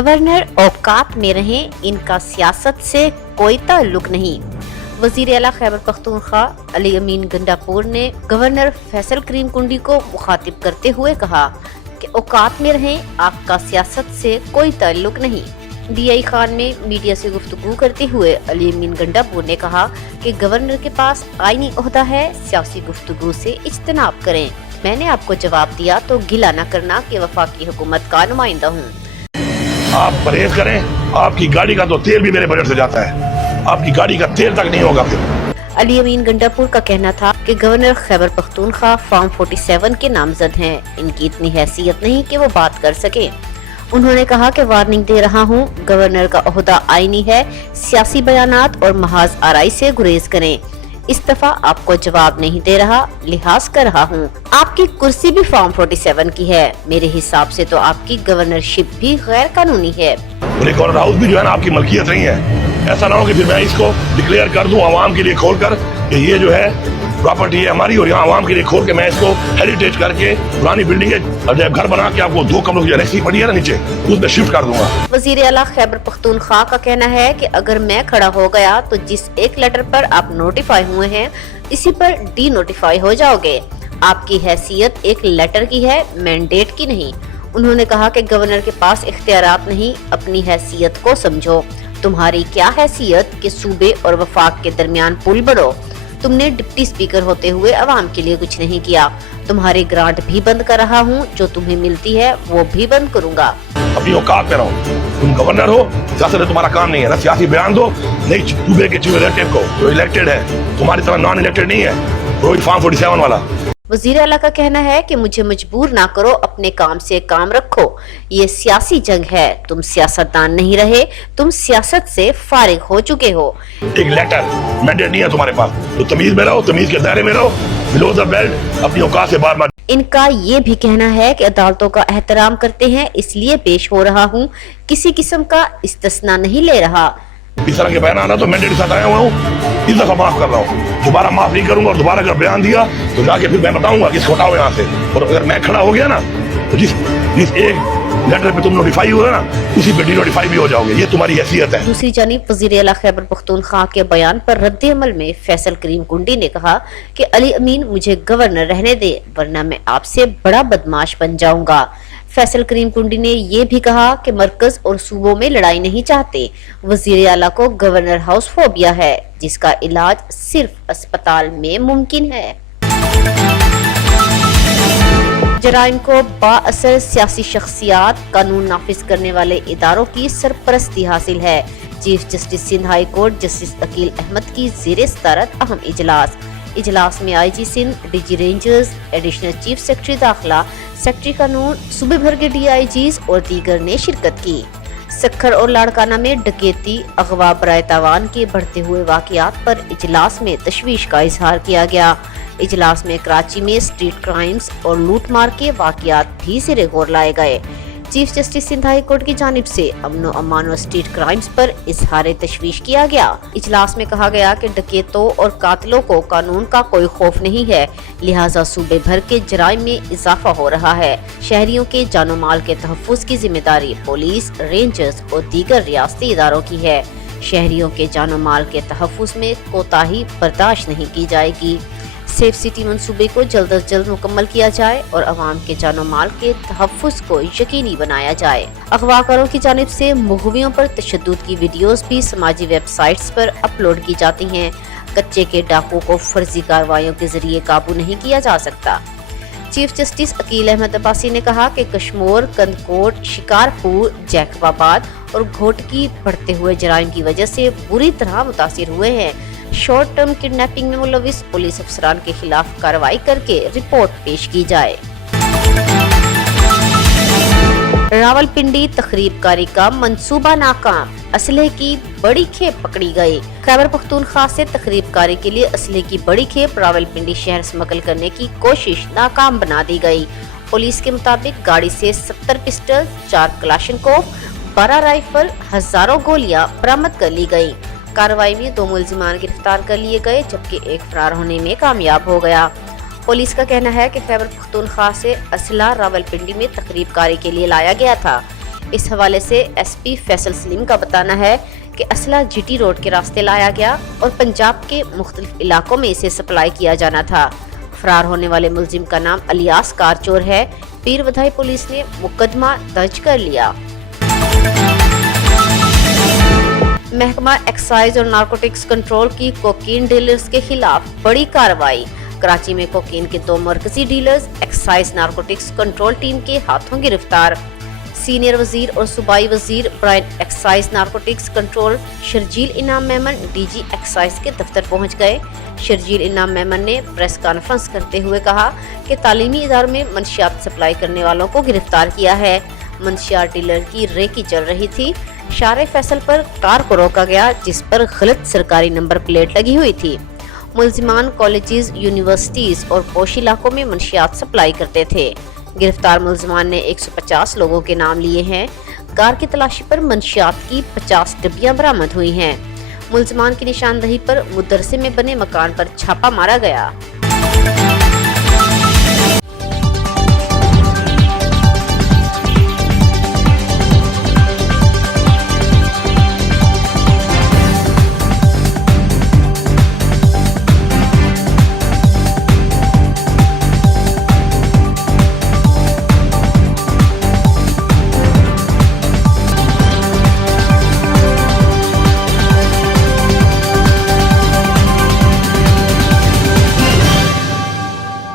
Governor औकात में रहें, इनका सियासत से कोई ताल्लुक नहीं। वजीर आला खैबर पख्तूनख्वा अली अमीन गंडापुर ने गवर्नर फैसल करीम कुंडी को मुखातिब करते हुए कहा कि औकात में रहें, आपका सियासत से कोई ताल्लुक नहीं। DI खान में मीडिया से गुफ्तगू करते हुए अली अमीन गंडापुर ने कहा कि गवर्नर के पास आईनी ओहदा है, सियासी गुफ्तगू से इज्तनाब करें। मैंने आपको जवाब दिया तो गिला न करना कि वफाकी हुकूमत का नुमाइंदा हूँ। आप परहेज करें, आपकी गाड़ी का तो तेल भी मेरे बजट से जाता है, आपकी गाड़ी का तेल तक नहीं होगा फिर। अली अमीन गंडापुर का कहना था कि गवर्नर खैबर पख्तूनख्वा फॉर्म 47 के नामजद हैं, इनकी इतनी हैसियत नहीं कि वो बात कर सके। उन्होंने कहा कि वार्निंग दे रहा हूँ, गवर्नर का ओहदा आईनी है, सियासी बयानात और महाज आराई से गुरेज करें। इस दफा आपको जवाब नहीं दे रहा, लिहाज कर रहा हूँ। आपकी कुर्सी भी फॉर्म 47 की है, मेरे हिसाब से तो आपकी गवर्नरशिप भी गैर कानूनी है। गवर्नर हाउस भी जो है ना आपकी मलकियत नहीं है। ऐसा ना हो कि फिर मैं इसको डिक्लेयर कर दूं आवाम के लिए खोल कर कि ये जो है प्रॉपर्टी है हमारी, और यहाँ आवाम के लिए खोल के मैं इसको हेरिटेज करके पुरानी बिल्डिंग है जब घर बना के आपको 2 कमरों की रस्सी पड़ी है ना नीचे, उसमें शिफ्ट कर दूंगा। वजीर आला खैबर पख्तूनख्वा का कहना है कि अगर मैं खड़ा हो गया तो जिस एक लेटर पर आप नोटिफाई हुए हैं, इसी पर डी नोटिफाई हो जाओगे। आपकी हैसियत एक लेटर की है, मैंडेट की नहीं। उन्होंने कहा कि गवर्नर के पास इख्तियारात नहीं, अपनी हैसियत को समझो। तुम्हारी क्या हैसियत कि सूबे और वफाक के दरमियान पुल बढ़ो। तुमने डिप्टी स्पीकर होते हुए अवाम के लिए कुछ नहीं किया। तुम्हारी ग्रांट भी बंद कर रहा हूँ, जो तुम्हें मिलती है वो भी बंद करूँगा। अपनी औकात में रहो, तुम गवर्नर हो, सियासत तुम्हारा काम नहीं है ना, सियासी बयान दो। नहीं सूबे के चीफ एग्जीक्यूटिव को जो इलेक्टेड है, तुम्हारी तरह नॉन इलेक्टेड नहीं है, वो फॉर्म 47 वाला। वजीर आला का कहना है कि मुझे मजबूर ना करो, अपने काम से काम रखो। ये सियासी जंग है, तुम सियासतदान नहीं रहे, तुम सियासत से फारिग हो चुके हो। एक लेटर मैंडेट नहीं है तुम्हारे पास, तो तमीज में रहो, तमीज के दायरे में रहो, बिलो द बेल्ट, अपनी औकात से बार बार। इनका ये भी कहना है कि अदालतों का एहतराम करते हैं, इसलिए पेश हो रहा हूँ, किसी किस्म का इस्तिस्ना नहीं ले रहा। इस तरह के बयान आना तो मैंडेट के साथ आया हुआ हूँ, इस दफा माफ कर रहा हूँ, दोबारा माफ नहीं करूंगा। और दोबारा अगर बयान दिया तो जाके फिर मैं बताऊंगा कि इसको हटाओ यहाँ से। और अगर मैं खड़ा हो गया ना तो जिस एक लेटर पे तुम नोटिफाई हुआ ना, उसी पे डी नोटिफाई भी हो जाओगे। ये तुम्हारी हैसियत है। दूसरी जानिब वजीर आला खैबर पख्तूनख्वा के बयान पर रद्द अमल में फैसल करीम कुंडी ने कहा कि अली अमीन मुझे गवर्नर रहने दे, वरना मैं आपसे बड़ा बदमाश बन जाऊंगा। फैसल करीम कुंडी ने ये भी कहा कि मरकज और सूबों में लड़ाई नहीं चाहते। वजीर आला को गवर्नर हाउस फोबिया है, जिसका इलाज सिर्फ अस्पताल में मुमकिन है। जराइम को बाअसर सियासी शख्सियात, कानून नाफिज करने वाले इदारों की सरपरस्ती हासिल है। Chief justice Sindh high court justice Aqeel Ahmed की ज़ेरे सदारत अहम इजलास में IG Sindh, DG rangers, additional chief secretary दाखिला, सेक्रेटरी कानून, सूबे भर के DIGs और दीगर ने शिरकत की। सखर और लाड़काना में डकैती, अगवा, बराए तावान के बढ़ते हुए वाकयात पर इजलास में तशवीश का इजहार किया गया। इजलास में कराची में स्ट्रीट क्राइम्स और लूट मार के वाकयात भी सिरे गौर लाए गए। Chief justice Sindh high court की जानिब से अमनो अमान और स्ट्रीट क्राइम्स पर इजहार तशवीश किया गया। इजलास में कहा गया कि डकैतों और कातिलों को कानून का कोई खौफ नहीं है, लिहाजा सूबे भर के जराइम में इजाफा हो रहा है। शहरियों के जानो माल के तहफ्फुज़ की जिम्मेदारी पुलिस, रेंजर्स और दीगर रियासती इदारों की है। शहरियों के जानो माल के तहफ्फुज़ में कोताही बर्दाश्त नहीं की जाएगी। सेफ सिटी मंसूबे को जल्द अज जल्द मुकम्मल किया जाए और अवाम के जानो माल के तहफ्फुज़ को यकीनी बनाया जाए। अगवाकारों की जानिब से मुग़वियों पर तशद्दुद की वीडियोस भी समाजी वेबसाइट्स पर अपलोड की जाती हैं। कच्चे के डाकू को फर्जी कार्रवाइयों के जरिए काबू नहीं किया जा सकता। चीफ जस्टिस अकील अहमद अब्बासी ने कहा कि कश्मोर, कंदकोट, शिकारपुर, जैकबाबाद और घोट की बढ़ते हुए जराइम की वजह से बुरी तरह मुतासिर हुए हैं। शॉर्ट टर्म किडनैपिंग में मुलविस पुलिस अफसरान के खिलाफ कार्रवाई करके रिपोर्ट पेश की जाए। रावलपिंडी तखरीबकारी का मंसूबा नाकाम, असलहे की बड़ी खेप पकड़ी गई। खैबर पख्तूनख्वा से तखरीबकारी के लिए असलहे की बड़ी खेप रावलपिंडी शहर स्मगल करने की कोशिश नाकाम बना दी गई। पुलिस के मुताबिक गाड़ी से 70 पिस्टल, 4 क्लाशनकोफ, 12 राइफल, हजारों गोलियां बरामद कर ली गयी। कार्रवाई में 2 मुलजिमान गिरफ्तार कर लिए गए, जबकि एक फरार होने में कामयाब हो गया। पुलिस का कहना है कि खैबर पख्तूनख्वा से असला रावलपिंडी में तकरीबकारी के लिए लाया गया था। इस हवाले से एसपी फैसल सलीम का बताना है कि असला जीटी रोड के रास्ते लाया गया और पंजाब के मुख्तलिफ इलाकों में इसे सप्लाई किया जाना था। फरार होने वाले मुलजिम का नाम अलियास कार चोर है। पीर बधाई पुलिस ने मुकदमा दर्ज कर लिया। महकमा एक्साइज और नारकोटिक्स कंट्रोल की कोकीन डीलर्स के खिलाफ बड़ी कार्रवाई। कराची में कोकीन के 2 मरकजी dealers excise narcotics control team के हाथों गिरफ्तार। सीनियर वजीर और सूबाई वजीर ब्राइन excise narcotics control Sharjeel Inam Memon DG excise के दफ्तर पहुंच गए। शर्जील इनाम मेमन ने प्रेस कॉन्फ्रेंस करते हुए कहा कि तालीमी इदारों में मंशियात सप्लाई करने वालों को गिरफ्तार किया है। मंशियात डीलर की रेकी चल रही थी। शारे फैसल पर कार को रोका गया जिस पर गलत सरकारी नंबर प्लेट लगी हुई थी। मुलजिमान कॉलेजेस, यूनिवर्सिटीज और पोश इलाकों में मंशियात सप्लाई करते थे। गिरफ्तार मुलजिमान ने 150 लोगों के नाम लिए हैं। कार की तलाशी पर मंशियात की 50 डब्बियां बरामद हुई हैं। मुलजिमान की निशानदही पर मुदरसे में बने मकान पर छापा मारा गया।